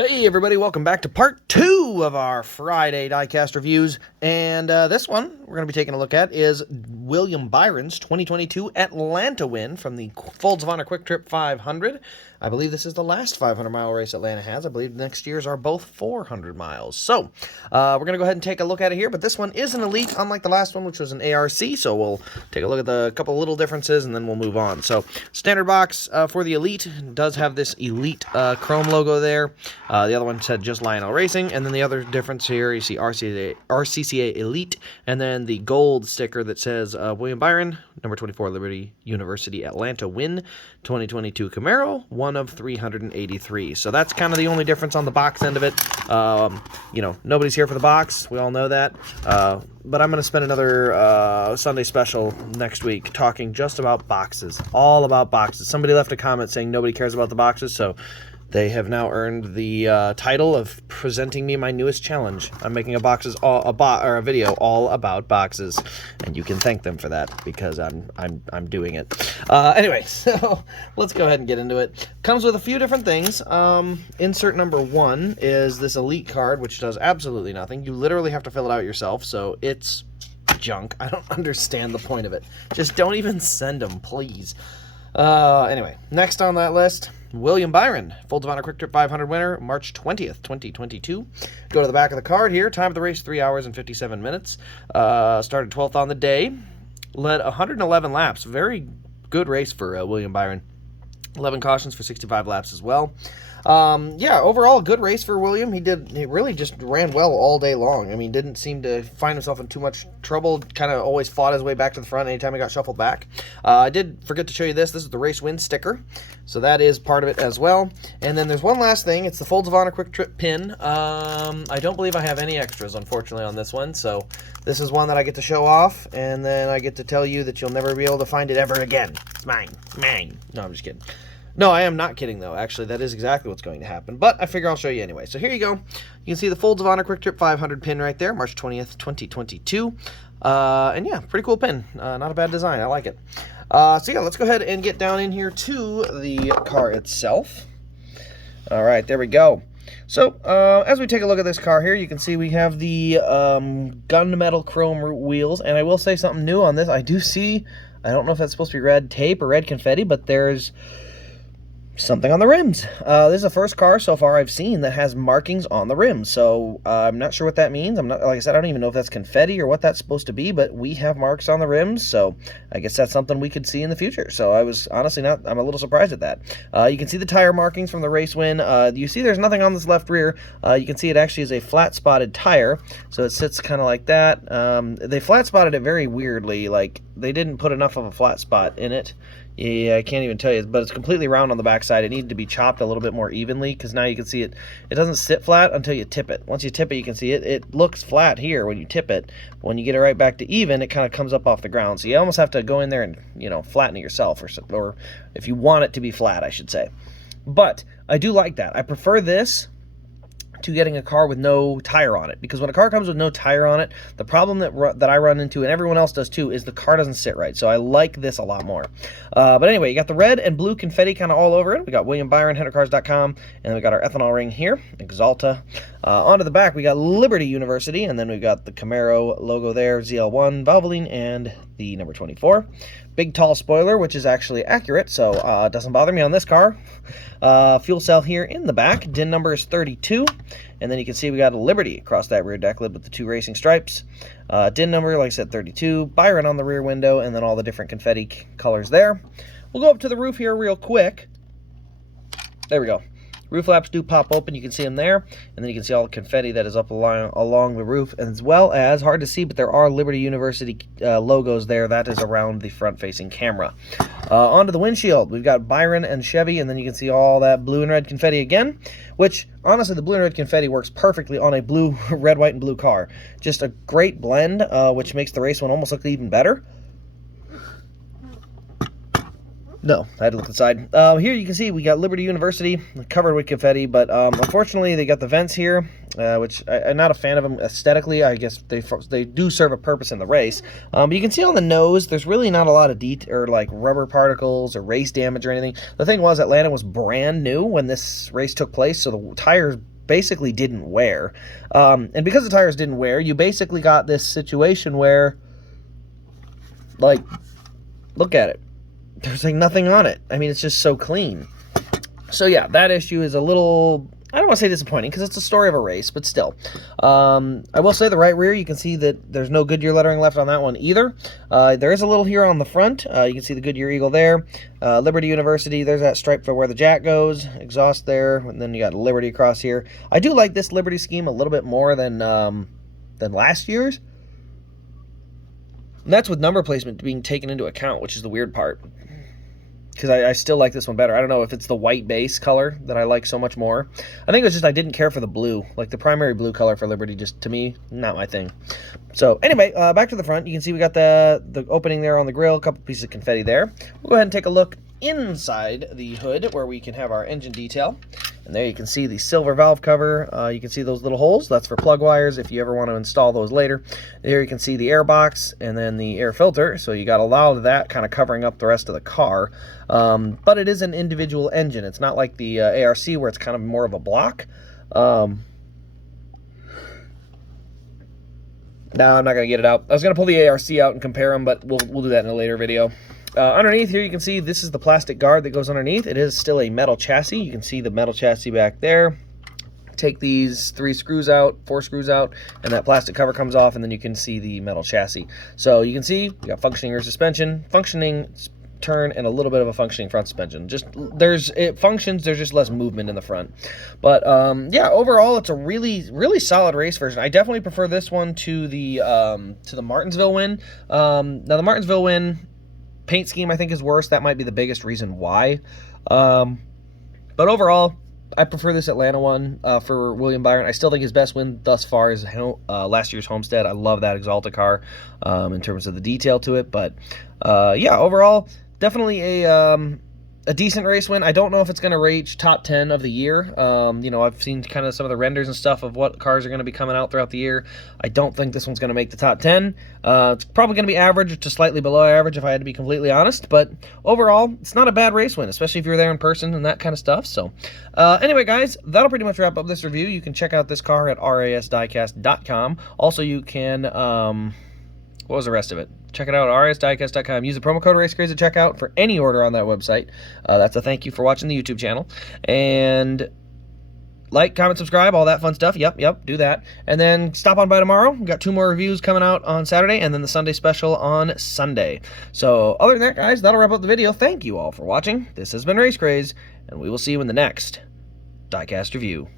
Hey everybody, welcome back to part 2 of our Friday Diecast reviews, and this one we're going to be taking a look at is William Byron's 2022 Atlanta win from the Folds of Honor Quick Trip 500. I believe this is the last 500-mile race Atlanta has. I believe next year's are both 400 miles. So, we're going to go ahead and take a look at it here, but this one is an Elite, unlike the last one, which was an ARC, so we'll take a look at the couple little differences, and then we'll move on. So, standard box for the Elite does have this Elite chrome logo there. The other one said just Lionel Racing, and then the other difference here, you see RCCA Elite, and then the gold sticker that says William Byron, number 24, Liberty University Atlanta win, 2022 Camaro, one of 383. So that's kind of the only difference on the box end of it. You know, nobody's here for the box. We all know that. But I'm going to spend another Sunday special next week talking just about boxes, all about boxes. Somebody left a comment saying nobody cares about the boxes, so they have now earned the title of presenting me my newest challenge. I'm making a video all about boxes, and you can thank them for that because I'm doing it. Anyway, so let's go ahead and get into it. Comes with a few different things. Insert number 1 is this Elite card, which does absolutely nothing. You literally have to fill it out yourself, so it's junk. I don't understand the point of it. Just don't even send them, please. Anyway, next on that list, William Byron, Folds of Honor Quick Trip 500 winner, March 20th, 2022. Go to the back of the card here. Time of the race, 3 hours and 57 minutes. Started 12th on the day. Led 111 laps. Very good race for William Byron. 11 cautions for 65 laps as well. Yeah, overall, a good race for William. He really just ran well all day long. I mean, didn't seem to find himself in too much trouble. Kind of always fought his way back to the front anytime he got shuffled back. I did forget to show you this. This is the race win sticker. So that is part of it as well. And then there's one last thing. It's the Folds of Honor Quick Trip pin. I don't believe I have any extras, unfortunately, on this one. So this is one that I get to show off, and then I get to tell you that you'll never be able to find it ever again. It's mine. Mine. No, I'm just kidding. No, I am not kidding, though. Actually, that is exactly what's going to happen. But I figure I'll show you anyway. So here you go. You can see the Folds of Honor Quick Trip 500 pin right there, March 20th, 2022. And yeah, pretty cool pin. Not a bad design. I like it. So yeah, let's go ahead and get down in here to the car itself. All right, there we go. So, as we take a look at this car here, you can see we have the gunmetal chrome wheels. And I will say something new on this. I do see, I don't know if that's supposed to be red tape or red confetti, but there's something on the rims. This is the first car so far I've seen that has markings on the rims, so I'm not sure what that means. Like I said, I don't even know if that's confetti or what that's supposed to be, but we have marks on the rims, so I guess that's something we could see in the future. So I was honestly I'm a little surprised at that. You can see the tire markings from the race win. You see there's nothing on this left rear. You can see it actually is a flat spotted tire, so it sits kind of like that. They flat spotted it very weirdly, like they didn't put enough of a flat spot in it. Yeah, I can't even tell you, but it's completely round on the backside. It needed to be chopped a little bit more evenly, because now you can see it doesn't sit flat until you tip it. Once you tip it, you can see it looks flat here when you tip it. When you get it right back to even, it kind of comes up off the ground. So you almost have to go in there and, you know, flatten it yourself, or if you want it to be flat, I should say. But I do like that. I prefer this to getting a car with no tire on it, because when a car comes with no tire on it, the problem that I run into, and everyone else does too, is the car doesn't sit right. So I like this a lot more. But anyway, you got the red and blue confetti kind of all over it. We got William Byron, HenderCars.com, and then we got our ethanol ring here, Exalta. Onto the back, we got Liberty University, and then we've got the Camaro logo there, ZL1, Valvoline, and the number 24. Big tall spoiler, which is actually accurate, so it doesn't bother me on this car. Fuel cell here in the back. DIN number is 32. And then you can see we got a Liberty across that rear deck lid with the 2 racing stripes. DIN number, like I said, 32. Byron on the rear window, and then all the different confetti colors there. We'll go up to the roof here real quick. There we go. Roof flaps do pop open, you can see them there, and then you can see all the confetti that is up along the roof, as well as, hard to see, but there are Liberty University logos there. That is around the front-facing camera. Onto the windshield, we've got Byron and Chevy, and then you can see all that blue and red confetti again, which, honestly, the blue and red confetti works perfectly on a blue, red, white, and blue car. Just a great blend, which makes the race one almost look even better. No, I had to look inside. Here you can see we got Liberty University covered with confetti, but unfortunately they got the vents here, which I'm not a fan of them aesthetically. I guess they do serve a purpose in the race. But you can see on the nose, there's really not a lot of or like rubber particles or race damage or anything. The thing was, Atlanta was brand new when this race took place, so the tires basically didn't wear. And because the tires didn't wear, you basically got this situation where, like, look at it. There's like nothing on it. I mean, it's just so clean. So yeah, that issue is a little, I don't want to say disappointing because it's a story of a race, but still. I will say the right rear, you can see that there's no Goodyear lettering left on that one either. There is a little here on the front. You can see the Goodyear Eagle there. Liberty University, there's that stripe for where the jack goes. Exhaust there, and then you got Liberty across here. I do like this Liberty scheme a little bit more than last year's. And that's with number placement being taken into account, which is the weird part. Because I still like this one better. I don't know if it's the white base color that I like so much more. I think it was just I didn't care for the blue. Like the primary blue color for Liberty, just to me, not my thing. So anyway, back to the front. You can see we got the opening there on the grill, a couple pieces of confetti there. We'll go ahead and take a look inside the hood where we can have our engine detail. And there you can see the silver valve cover. You can see those little holes. That's for plug wires if you ever want to install those later. There you can see the air box and then the air filter. So you got a lot of that kind of covering up the rest of the car. But it is an individual engine. It's not like the ARC where it's kind of more of a block. Now I'm not going to get it out. I was going to pull the ARC out and compare them, but we'll do that in a later video. Underneath here, you can see this is the plastic guard that goes underneath. It is still a metal chassis. You can see the metal chassis back there. Take these 4 screws out, and that plastic cover comes off, and then you can see the metal chassis. So you can see we got functioning rear suspension, functioning turn, and a little bit of a functioning front suspension. It functions, there's just less movement in the front. But yeah, overall it's a really solid race version. I definitely prefer this one to the Martinsville win. Now the Martinsville win paint scheme I think is worse. That might be the biggest reason why. But overall, I prefer this Atlanta one for William Byron. I still think his best win thus far is last year's Homestead. I love that Exalta car in terms of the detail to it. But yeah, overall, definitely a decent race win. I don't know if it's going to reach top 10 of the year. You know, I've seen kind of some of the renders and stuff of what cars are going to be coming out throughout the year. I don't think this one's going to make the top 10. It's probably going to be average to slightly below average if I had to be completely honest. But overall, it's not a bad race win, especially if you're there in person and that kind of stuff. So anyway, guys, that'll pretty much wrap up this review. You can check out this car at rasdiecast.com. Also, you can... what was the rest of it? Check it out at rsdiecast.com. Use the promo code RaceCraze at checkout for any order on that website. That's a thank you for watching the YouTube channel. And like, comment, subscribe, all that fun stuff. Yep, do that. And then stop on by tomorrow. We've got 2 more reviews coming out on Saturday and then the Sunday special on Sunday. So other than that, guys, that'll wrap up the video. Thank you all for watching. This has been RaceCraze, and we will see you in the next Diecast review.